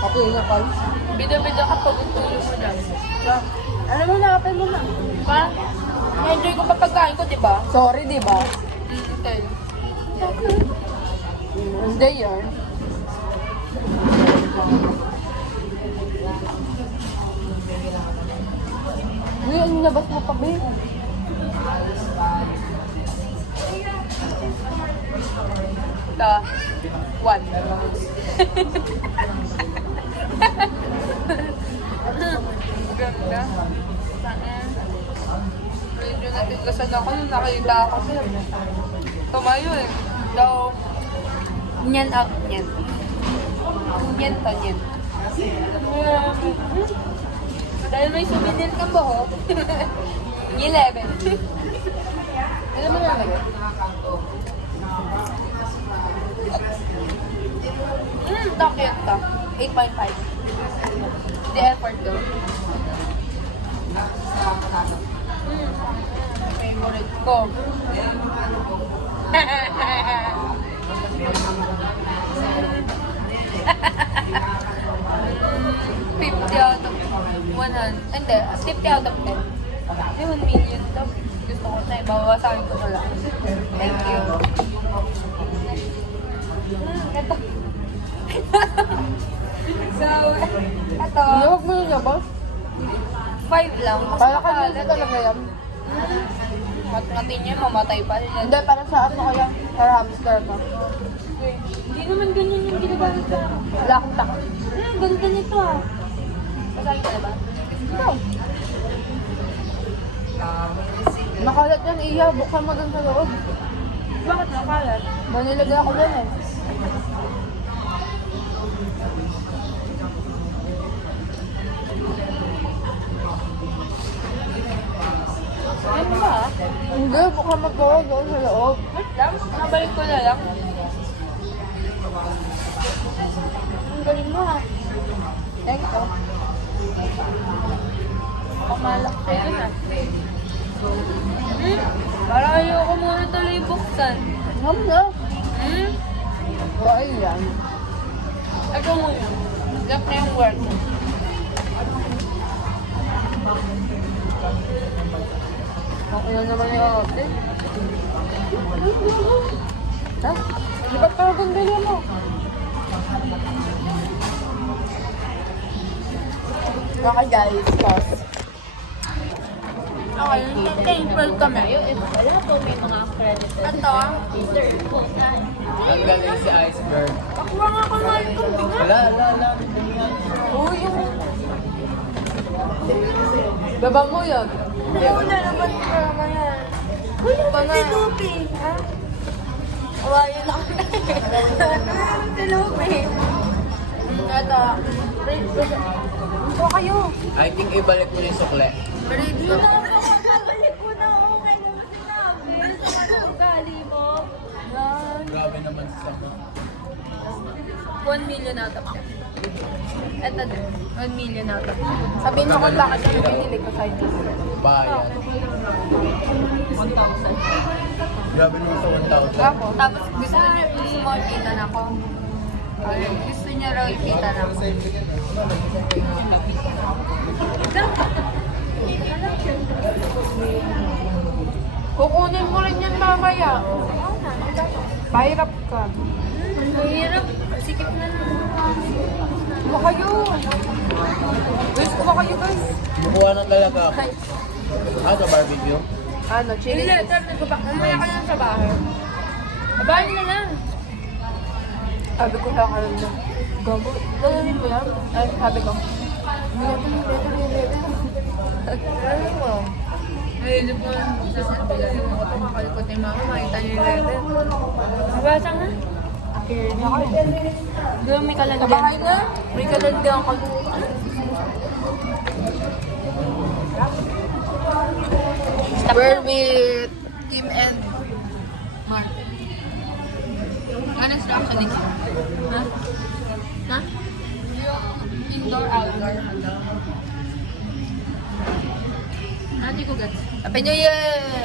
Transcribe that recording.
Okay na, Paul. Bida-bida ka pag utulong mo lang. Ano mo, nakapin mo na. Pa? Na-enjoy ko pa pagkain ko, di ba? Sorry, di ba? Okay. Hindi yan. Uy, ano nabas mo pa, babe? The one. Ganda. Medyo natigasan ako nung nakita ako siya. Tumayo eh. Daw, nyan out, nyan. Nyan to, nyan. Dahil may souvenir ka ba, ho? 11. Alam mo na lang. Cute to. 8.5. The effort though. Favorite ko. $50 out of 100. Hindi, 50 out of 10. Hindi, 1 million to. Gusto ko na, babawasakin ko na lang. Thank you. Ito. So, ito. Huwag mo yun, ba? 5 lang. Mas Para ka makalat nito talaga yan. Mat-matin niya, mamatay pa rin. Hindi, para sa ano kaya? Para hamster ka. Hindi naman ganyan yung ginagamit ko. Wala akong taka. Ganda nito ah. Basahin ka na ba? Ito. Nakalat yan, iya. Buksan mo dun sa loob. Bakit nakalat? Manilagay ako dun eh. Ano ba? Hindi, buksan mo to doon sa loob. Wait lang, nabalik ko na lang. Ang galing mo ha. Thank you. Pamalak sa'yo na. Parang ayoko muna tuloy buksan. Ngam na. Hmm? Bakit yan? Ito muna. Lock na yung work. Okay na naman yung ate. Ha? Di ba parang ganda mo? Okay guys, pause. Okay, thankful kami. Wala po, may mga credit. Ito, Ang galing si Iceberg. pakuha nga ko na itong bigat. Wala. Uy! Baba mo yun. Oo na naman ko naman yan. Si Lupi. Ha? Awayan ako na si Lupi. Ito. Ito kayo. I think ibalik mo yung sukle. Ready ko na. Balik ko na, okay naman sinabi. Ano ugali mo? Yan. Grabe naman si Sama. 1 million out of 10. Ito din. 1 million out of 10. Sabihin mo kung bakit yung pinili ko sa'yo. Bayan. 1,000. Grabe naman sa 1,000. Ako? Tapos gusto mo kita na ako. Gusto niya raw ikita na ako. Kukunin mo rin yan mamaya. Pahirap ka. Mahirap. Sikip na naman. Kuha kayo. Guys, kuha kayo guys. Kumukuha ng talaga ako. Sa barbecue? Ano, chili? Hindi, sabi ko ba, umaya ka lang sa bahay. Abahin na lang. Sabi ko lang kayo na. Gago. Ganonin mo yan? Ay, sabi ko. Ano mo? Mahilip mo sa sabi yung ako makalikot ni mama, makita niyo yung letter. Nabasa nga. Doon may kalandian. Sa bahay na? May kalandian ka. We're with Kim and Mark. Ano sa actually? Ha? Ha? Yung indoor, outdoor. Ate ko gats. Happy New Year!